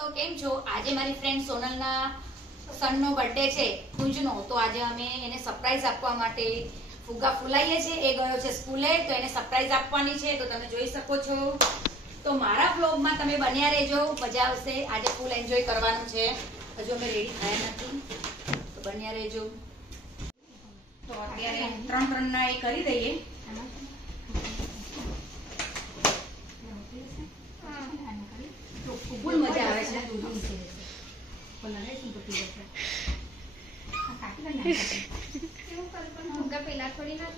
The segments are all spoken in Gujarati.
દોસ્તો કેમ છો? આજે મારી ફ્રેન્ડ સોનલના સનનો બર્થડે છે, કુંજનો. તો આજે અમે એને સરપ્રાઈઝ આપવા માટે ફુગ્ગા ફૂલાઈએ છે. એ ગયો છે સ્કૂલે, તો એને સરપ્રાઈઝ આપવાની છે. તો તમે જોઈ શકો છો. તો મારા વ્લોગમાં તમે બન્યા રહેજો, મજા આવશે. આજે ફૂલ એન્જોય કરવાનું છે. હજુ અમે રેડી થયા નથી, તો બન્યા રહેજો. તો અત્યારે 3 ના એ કરી દઈએ. ફૂલ મજા આવે છે. પેલા થોડી ના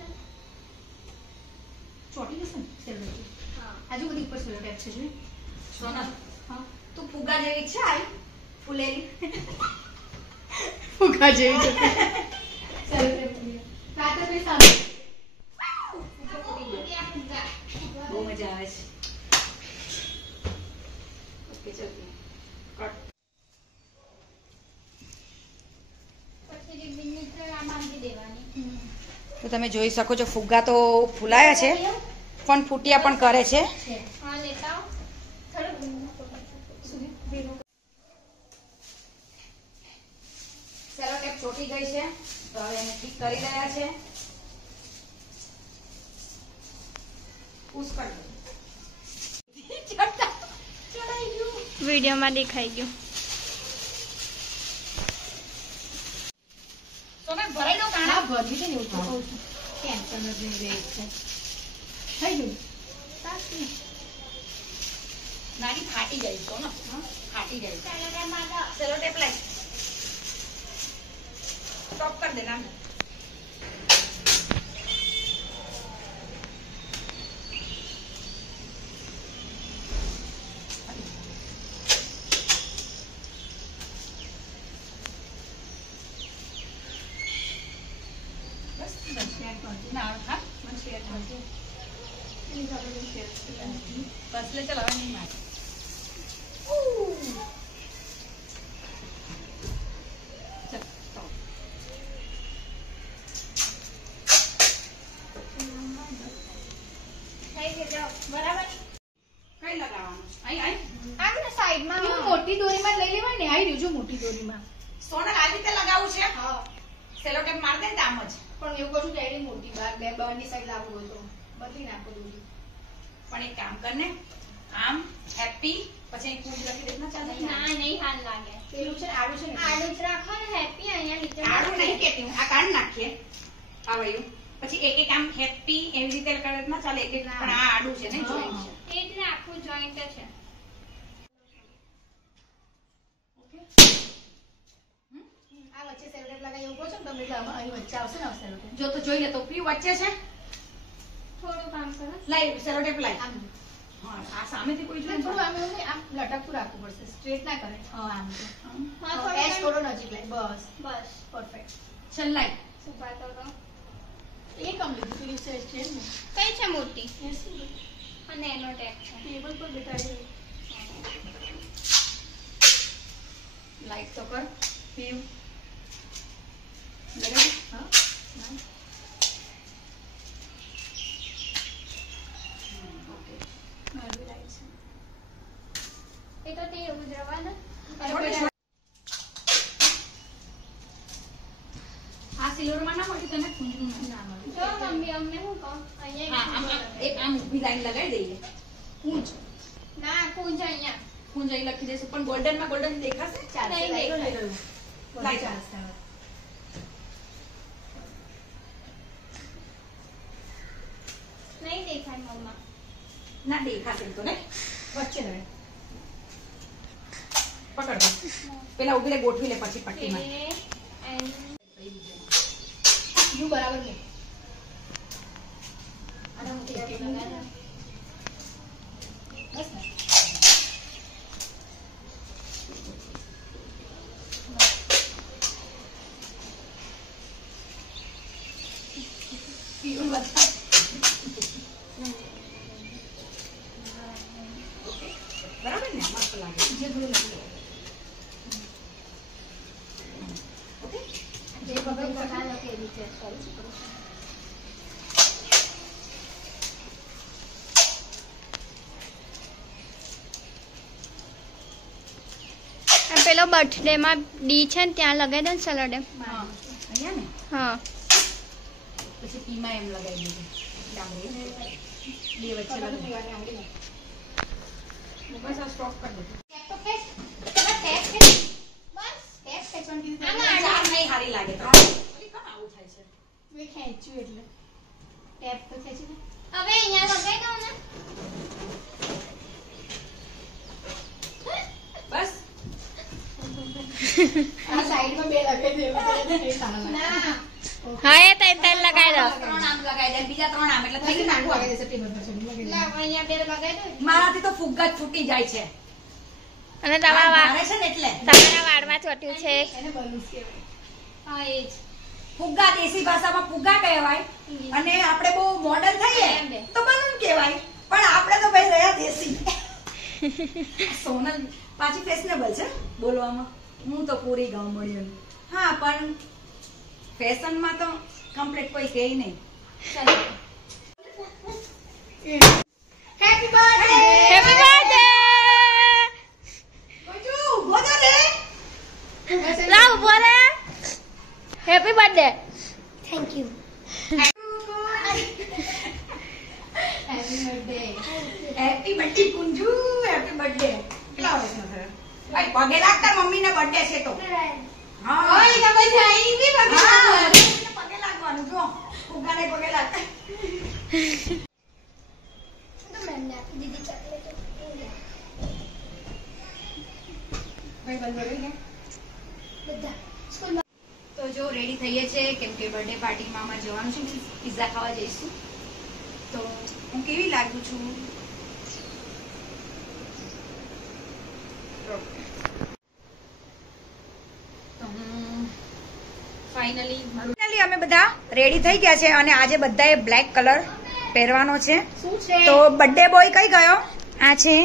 ચોટી જશે ને સેલરી. આજુ બધી ઉપર સેલો ટેપ છે જો. સોનલ, હા તું ફુગ્ગા જેવી છે. આઈ ફૂલેલી ફુગ્ગા જેવી છે. સેલો ટેપ રાતે પે સામે બહુ મજા આવે છે. ઓકે ચલો કટ. તો તમે જોઈ શકો છો ફુગ્ગા તો ફૂલાયા છે, પણ ફૂટિયા પણ કરે છે. સેલો ટેપ ચોટી ગઈ છે, તો હવે એને ઠીક કરી રહ્યા છે. પુશ કરી દો. વિડીયોમાં દેખાઈ ગયું. તમે ભરાઈ દો કાણા. ભરવી છે ને એવું કહું છું. ટેન્શન જ નહીં રહે છે. થઈ ગયું. નાની ફાટી જાય તો ને, ફાટી જાય. સેલો ટેપ લાઈ સ્ટોપ કર દેના. बसले चलावा नहीं मार. બરાબર કઈ લગાવવાનું? અહીં આમ ને સાઈડમાં મોટી દોરીમાં લઈ લેવાય ને. આઈ રહ્યું મોટી દોરીમાં. સોનલ આ રીતે લગાવવું છે. હા સેલો ટેપ માર દે ને આમ જ. પણ એવું કશું ડાયરી મોટી બાર બે બારની સાઈડ લાવવું હોય તો બદલી નાખો દોરી. પણ એક કામ કર ને, આમ હેપી પછી કુંજ લખી દે. ના ચાલે. ના નહીં હાલ લાગે. પેલું છે આડું છે ને આડું જ રાખો ને. હેપી અહીંયા નીચે આડું નહીં કેતી હું, આ કાઢ નાખીએ. આ વયું પછી એક એક આમ હેપી એવી રીતે કરે ના ચાલે. એક એક પણ આ આડું છે ને, જોઈન્ટ છે. એ જ ને આખું જોઈન્ટ છે. આ વચ્ચે સેલો ટેપ લગાવી એવું કહો છો ને તમે એટલે અહીં વચ્ચે આવશે ને સેલો ટેપ. જો તો જોઈ લે તો પી વચ્ચે છે. થોડું કામ કરો. લાઈ સેલો ટેપ લાઈ. આમ હા આ સામેથી કોઈ થોડું જોઈ. આમ એવું નહીં, આમ લટકતું રાખવું પડશે. સ્ટ્રેટ ના કરે. હા આમ તો. હા એસ થોડો નજીક લાય. બસ બસ પરફેક્ટ. ચલ લાઈ. સુપા તો એ કમ લીધું. પેલી છે ને કઈ છે મોટી અને એનો ટેપ છે ટેબલ પર બેઠાડી. લાઈટ તો કર. પીવ લગાવી. હા ઓકે. મારી લાઈટ છે એ તો તે એવું જ રવાના. આ સિલ્વરમાં ના મળે તને, કુંજનું ના મળે. જો મમ્મી અમને હું કહું અહીંયા હા આમ એક આમ ઊભી લાઈન લગાવી દઈએ. કુંજ ના કુંજ અહીંયા કુંજ અહીં લખી દઈશું. પણ ગોલ્ડન માં ગોલ્ડન દેખાશે. નહીં દેખાય. લાઈ ચાલશે. નહીં દેખાય મમ્મા. ના દેખાશે તો ને વચ્ચે રહે. પકડ દે. પેલા ઉભી રે, ગોઠવી લે પછી પટ્ટીમાં. યુ બરાબર ને આના મૂકી દે. બસ ને. પીવું બધા બરાબર ને, મસ્ત લાગે. જે થોડું લાગે. ઓકે જે બગડ પકા લો કે રીતે સોરી. પેલો બર્થડે માં ડી છે ને ત્યાં લગાવી દો ને સલાડ એમ. હા અહીંયા ને હા પછી પીમાં એમ લગાવી દીધું ડાંગરી બે વચ્ચે લગાવી બસ આ સ્ટોપ કરી દો ચાર નહીં હારી લાગે ત્રણ કેમ આવું થાય છે મેં ખેંચ્યું એટલે ટેપ તો ખેંચી હવે અહીંયા લગાવી દો ને બસ આ સાઈડમાં બે લગાવી દેવું ના હા એ તઈ લગાવી દો ત્રણ આમ લગાવી દે બીજા ત્રણ આમ એટલે થઈ ગયું નાખવા ના અહીંયા બે લગાવી દો મારાથી તો ફુગ્ગા જ ફૂટી જાય છે અને તમારા મારે છે ને એટલે તમારા વાળમાં ચોટ્યું છે એને બલૂન્સ કહેવાય હા એ જ ફુગ્ગા દેશી ભાષામાં ફુગ્ગા કહેવાય અને આપણે બહુ મોડર્ન થઈએ તો બલૂન કહેવાય પણ આપણે તો ભાઈ રહ્યા દેશી સોનલ પાછી ફેશનેબલ છે બોલવામાં હું તો પૂરી ગામડિયન હા પણ ફેશનમાં તો કમ્પ્લીટ કોઈ કહે નહીં હેપી બર્થડે હેપી બર્થડે લાવ બોલે happy birthday thank you happy birthday Kunju happy birthday કેટલા વર્ષનો થયો ભાઈ પગે લાગતા મમ્મીને બર્થડે છે તો હા ઓય કે પછી આઈ બી પગે લાગવાનું જો ફુગ્ગાને પગે લાગતા તો મેમને આપી દીધી ચોકલેટ ભાઈ બંધ કરી ગયા બધા તો જો રેડી થઈએ છે કેમ કે બર્થડે પાર્ટીમાં અમારે જવાનું છે પિઝા ખાવા જઈશું તો હું કેવી લાગુ છું તો હું ફાઇનલી અમે બધા રેડી થઈ ગયા છે અને આજે બધાએ બ્લેક કલર પહેરવાનો છે તો બર્થડે બોય કઈ ગયો આ છે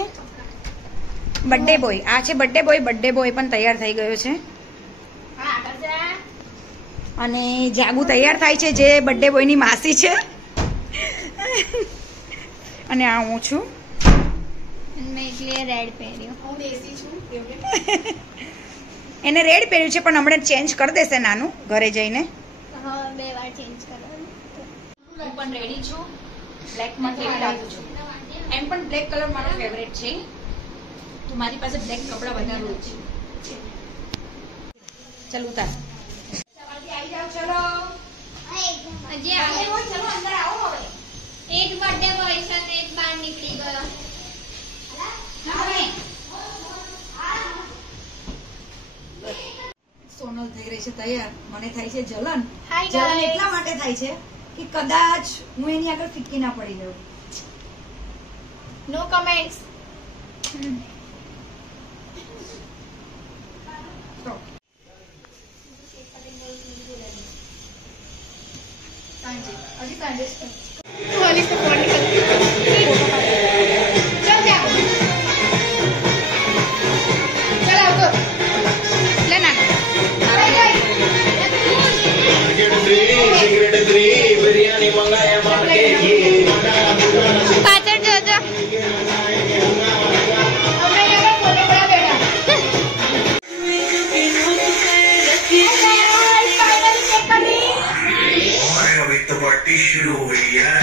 બર્થડે બોય બર્થડે બોય પણ તૈયાર થઈ ગયો છે અને જાગુ તૈયાર થાય છે જે બર્થડે બોયની માસી છે અને આ હું છું મેં એટલે રેડ પહેર્યો હું દેશી છું એને રેડ પહેર્યું છે પણ હમણાં ચેન્જ કરી દેશે નાનું ઘરે જઈને હા 2 વાર ચેન્જ કરવાનું હું પણ રેડી છું બ્લેક માં કેવી લાગુ છું એમ પણ બ્લેક કલર મારો ફેવરેટ છે તો મારી પાસે બ્લેક કપડા વધારે છે ચાલ ઉતાર આવી જાઓ ચલો હજી આવે ચલો અંદર આવો હવે એક બર્થડે બોય છે ને એક બહાર નીકળી ગયો સોનલ થઈ રહી છે તૈયાર મને થાય છે જલન Hi જલન guys. એટલા માટે થાય છે કે કદાચ હું એની આગળ ફિક્કી ના પડી જાઉં નો કમેન્ટ્સ તો સાંજે હજી સાંજે જ કર. પોલીસ તો ફોન નીકળ ચલ જા ચલ આવતો લે ના बिरयानी मंगाया मार्केट પાછળ જોજો अभी तो पार्टी शुरू हुई है